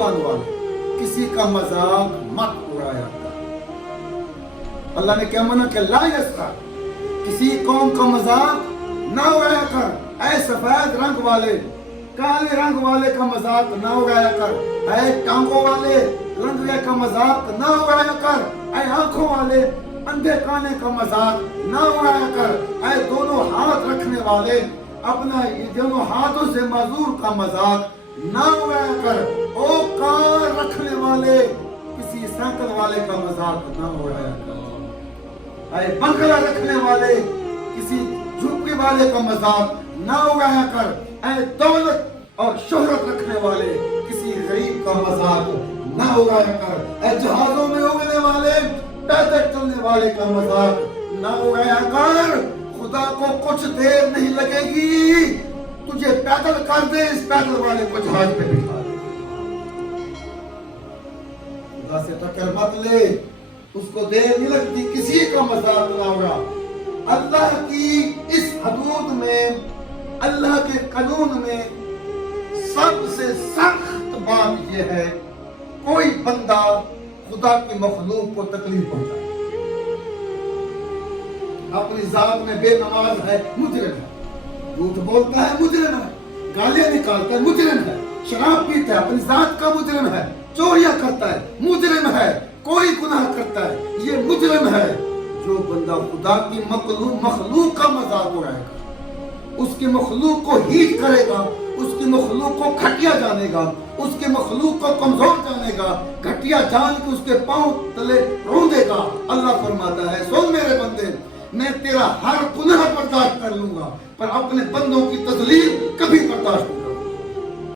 ایمان والے کسی کا مذاق مت اڑایا کر۔ اللہ نے کیا منع کہ لا یسخر، کسی قوم کا مذاق نہ اڑایا کر۔ اے سفید رنگ والے، کالے رنگ والے کا مذاق نہ اڑایا کر۔ اے ٹانگوں والے رنگلے کا مذاق نہ اڑایا کر۔ اے آنکھوں والے اندھے کانے کا مذاق نہ اڑایا کر۔ اے دونوں ہاتھ رکھنے والے اپنا دونوں ہاتھوں سے معذور کا مذاق نہ اڑایا کر۔ او کار رکھنے والے کسی سائیکل والے کا مذاق نہ اڑایا کر۔ اے بنگلہ رکھنے والے کسی جھوپڑی والے کا مذاق نہ اڑایا کر۔ اے دولت اور شہرت رکھنے والے کسی غریب کا مذاق نہ اڑایا کر۔ اے جہازوں میں اڑنے والے پیدل چلنے والے کا مذاق نہ اڑایا کر۔ خدا کو کچھ دیر نہیں لگے گی، تجھے پیدل کر دے، اس پیدل والے کو جہاز پہ بٹھا دے۔ خدا سے ٹکر مت لے، اس کو دیر نہیں لگتی، کسی کا مذاق نہ اڑا۔ اللہ کی اس حدود میں، اللہ کے قانون میں سب سے سخت بات یہ ہے کوئی بندہ خدا کی مخلوق کو تکلیف پہنچائے۔ اپنی ذات میں بے نماز ہے، مجرم ہے، جھوٹ بولتا ہے، مجرم ہے، گالیاں نکالتا ہے، مجرم ہے، شراب پیتا ہے، اپنی ذات کا مجرم ہے، چوریاں کرتا ہے، مجرم ہے، کوئی گناہ کرتا ہے، یہ مجرم ہے۔ جو بندہ خدا کی مخلوق کا مذاق اڑائے گا، اس کی مخلوق کو ہیٹ کرے گا، اس کی مخلوق کو گھٹیا جانے گا، اس کی مخلوق کو کمزور جانے گا، گھٹیا جان کے اس کے پاؤں تلے روندے گا، اللہ فرماتا ہے سن میرے بندے، میں تیرا ہر گناہ برداشت کر لوں گا، پر اپنے بندوں کی تذلیل کبھی برداشت نہیں